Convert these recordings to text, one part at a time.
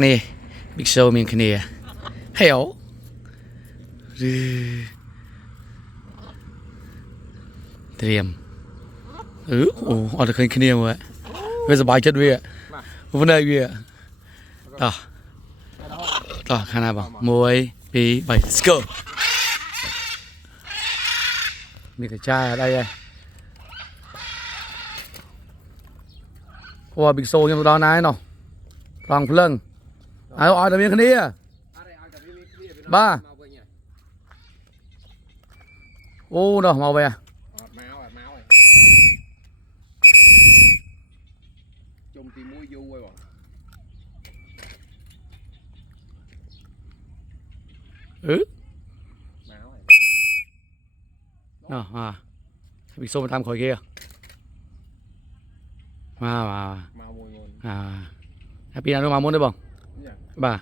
นี่บิ๊กโซมีคเนียเหี่ยวเตรียมโอ้เอาแต่คเนียมาเว้ยสบายจัดเว้ยวันไหนเว้ยต่อขนาดบ่มวยปีไป let's go มีกระจายอะไรเพราะว่าบิ๊กโซยังรอนายเนาะฟังเพลิงเอาแต่มีคเนียบ้าโอ้เนาะมาไปจมตีมุ้ยยูไว้บ่เนาะบิ๊กโซมาทำคอยเกียมาโมยปีนั้นมามุนได้บ่บ้า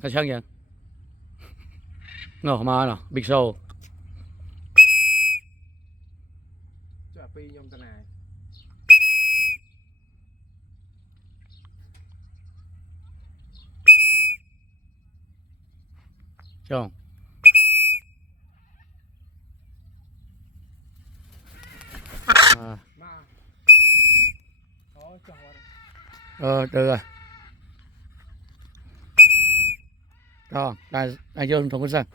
ถ้าช่างยังเนาะมาเนาะบิ๊กโซจะปียมตะนายช่องมาจังหวะđược rồi đó đây vô thùng quân xanh